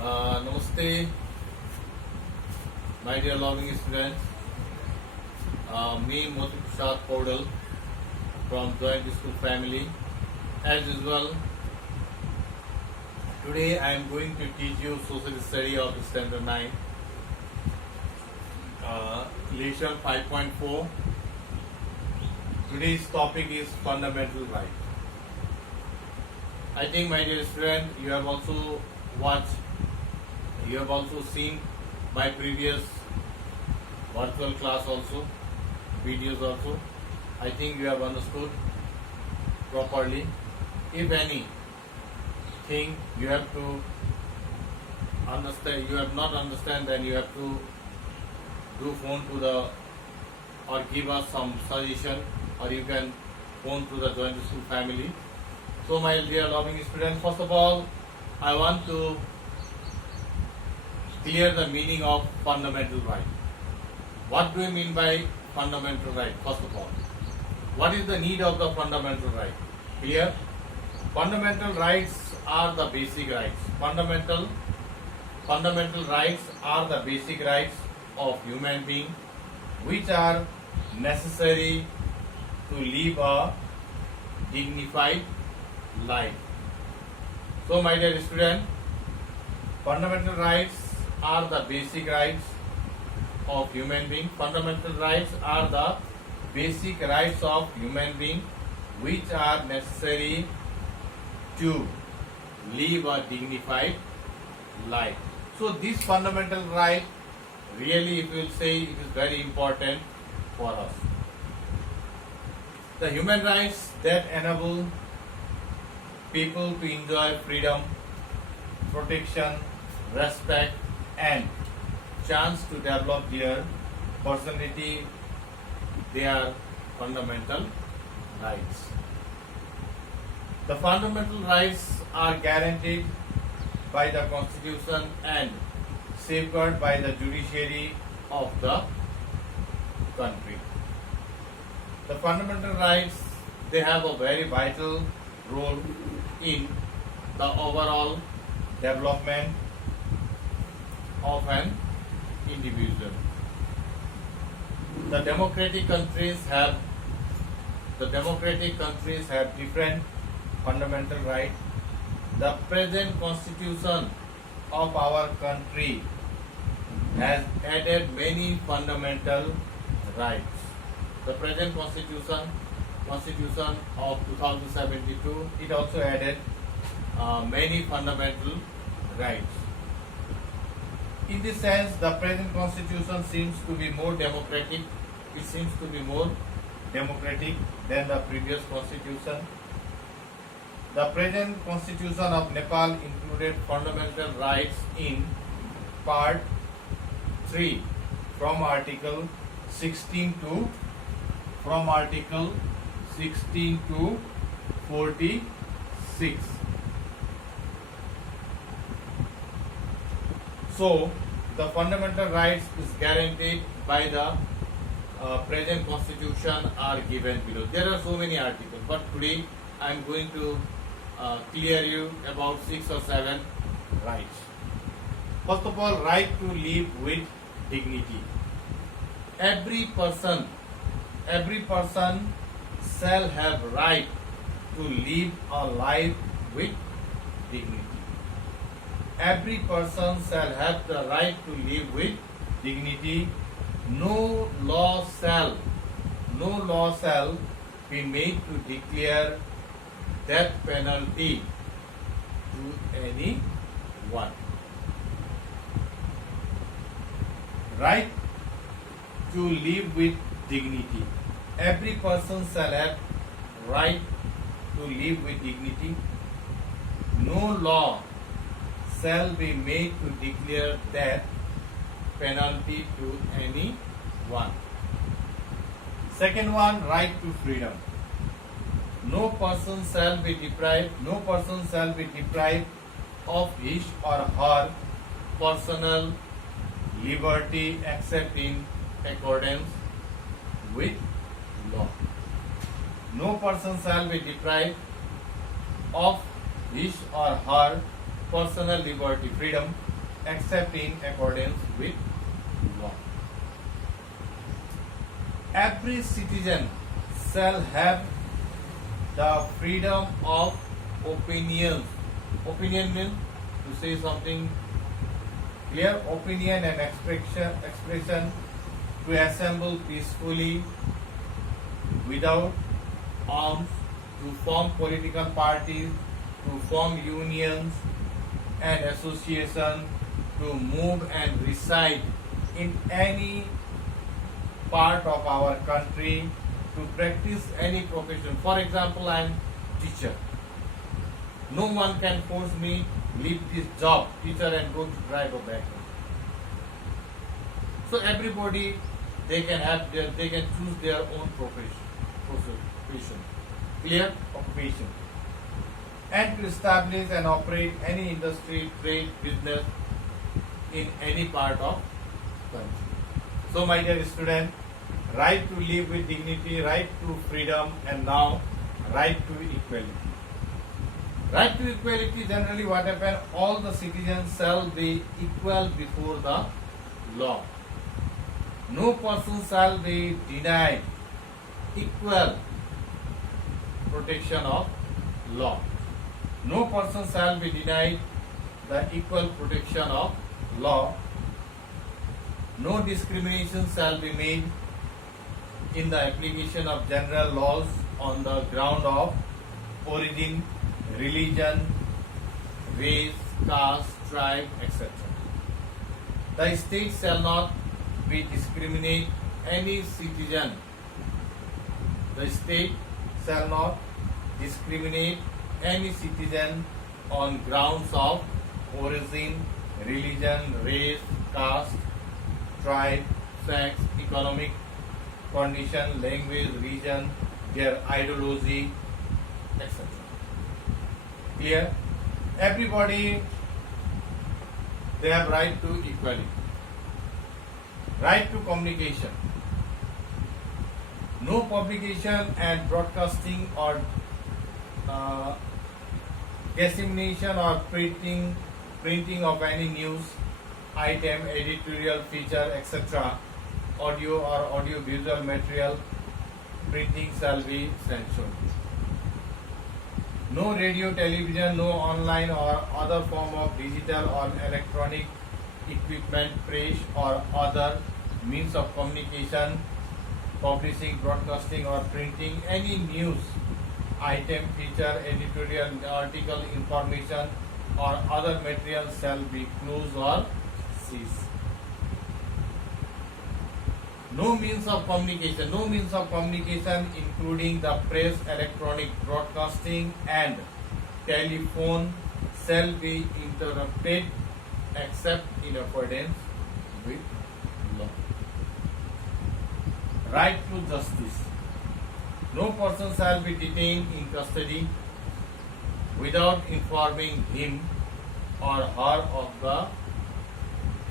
Namaste, my dear loving students. Me, Moti Prasad Podal from Joint School Family. As usual, today I am going to teach you social study of Standard 9, lesson 5.4. Today's topic is fundamental right. I think, my dear student, you have also seen my previous virtual class also, videos also. I think you have understood properly. If anything you have to understand, you have not understand, then you have to do phone to the or give us some suggestion, or you can phone to the Joint School Family. So, my dear loving students, first of all, I want to clear the meaning of fundamental right. What do we mean by fundamental right? First of all, what is the need of the fundamental right? Clear? Fundamental rights are the basic rights. Fundamental rights are the basic rights of human being, which are necessary to live a dignified life. So, my dear student, fundamental rights are the basic rights of human being. Fundamental rights are the basic rights of human being, which are necessary to live a dignified life. So, this fundamental right, really, if you will say, it is very important for us. The human rights that enable people to enjoy freedom, protection, respect, and chance to develop their personality, they are fundamental rights. The fundamental rights are guaranteed by the Constitution and safeguarded by the judiciary of the country. The fundamental rights, they have a very vital role in the overall development of an individual. The democratic countries have different fundamental rights. The present constitution of our country has added many fundamental rights. The present constitution of 2072, it also added many fundamental rights. In this sense, the present constitution seems to be more democratic. It seems to be more democratic than the previous constitution. The present constitution of Nepal included fundamental rights in part 3 from article 16 to 46. So, the fundamental rights is guaranteed by the present constitution are given below. There are so many articles, but today I am going to clear you about 6 or 7 rights. First of all, right to live with dignity. Every person shall have right to live a life with dignity. Every person shall have the right to live with dignity. No law shall be made to declare death penalty to anyone. Right to live with dignity. Every person shall have right to live with dignity. No law shall be made to declare death penalty to anyone. Second one, right to freedom. No person shall be deprived of his or her personal liberty except in accordance with law. No person shall be deprived of his or her personal liberty, freedom, except in accordance with law. Every citizen shall have the freedom of opinion. Opinion means to say something clear, opinion and expression, to assemble peacefully without arms, to form political parties, to form unions and associations, to move and reside in any part of our country, to practice any profession. For example, I am teacher. No one can force me leave this job, teacher, and go to drive a back. So everybody, they can choose their own profession, clear occupation, and to establish and operate any industry, trade, business in any part of country. So my dear student, right to live with dignity, right to freedom, and now right to equality. Right to equality, generally what happens, all the citizens shall be equal before the law. No person shall be denied equal protection of law. No person shall be denied the equal protection of law. No discrimination shall be made in the application of general laws on the ground of origin, religion, race, caste, tribe, etc. The state shall not be discriminate any citizen. The state shall not discriminate any citizen on grounds of origin, religion, race, caste, tribe, sex, economic condition, language, region, their ideology, etc. Clear? Everybody, they have right to equality. Right to communication. No publication and broadcasting or dissemination or printing of any news item, editorial feature, etc., audio or audio-visual material, printing shall be censored. No radio, television, no online or other form of digital or electronic equipment, press or other means of communication, publishing, broadcasting or printing any news item, feature, editorial, article, information or other material shall be closed or ceased. No means of communication including the press, electronic broadcasting and telephone shall be interrupted except in accordance with law. Right to justice. No person shall be detained in custody without informing him or her of the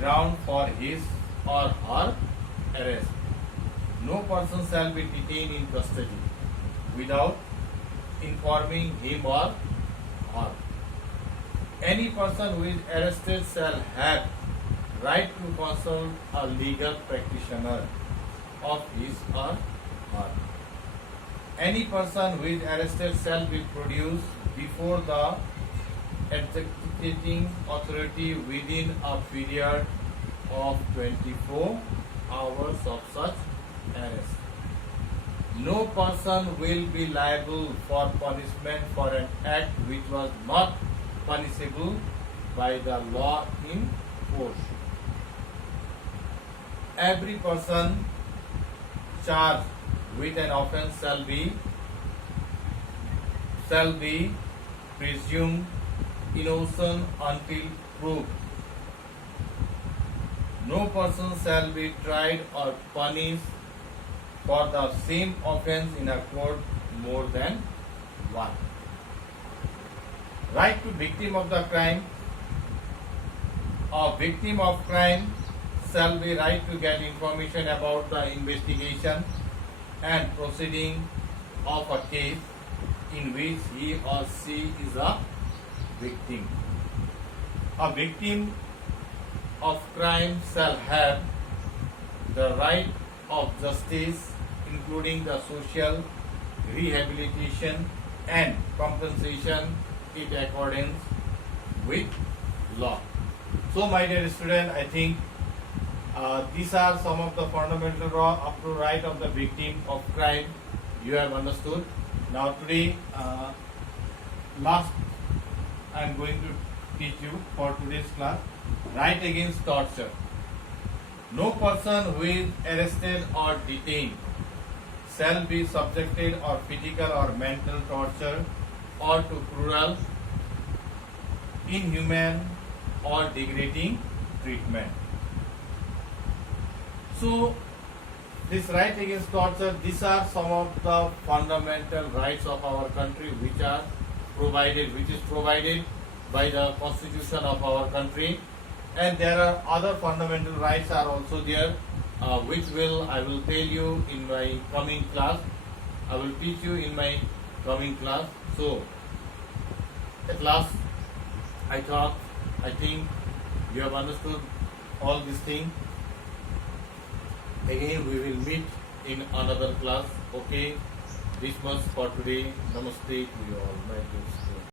ground for his or her arrest. No person shall be detained in custody without informing him or her. Any person who is arrested shall have right to consult a legal practitioner of his or her. Any person who is arrested shall be produced before the executing authority within a period of 24 hours of such arrest. No person will be liable for punishment for an act which was not punishable by the law in force. Every person charged with an offence shall be presumed innocent until proved. No person shall be tried or punished for the same offence in a court more than one. Right to victim of the crime. A victim of crime shall be right to get information about the investigation and proceeding of a case in which he or she is a victim. a victim of crime shall have the right of justice, including the social rehabilitation and compensation in accordance with law. So, my dear student, I think these are some of the fundamental right of the victim of crime you have understood. Now, today, last I am going to teach you for today's class right against torture. No person who is arrested or detained shall be subjected or physical or mental torture or to cruel, inhuman or degrading treatment. So, this right against torture, these are some of the fundamental rights of our country which is provided by the constitution of our country, and there are other fundamental rights are also there, which I will tell you in my coming class. I will teach you in my coming class. So, at last, I think you have understood all these things. Again, we will meet in another class. Okay, this much for today. Namaste to you all, my dear students.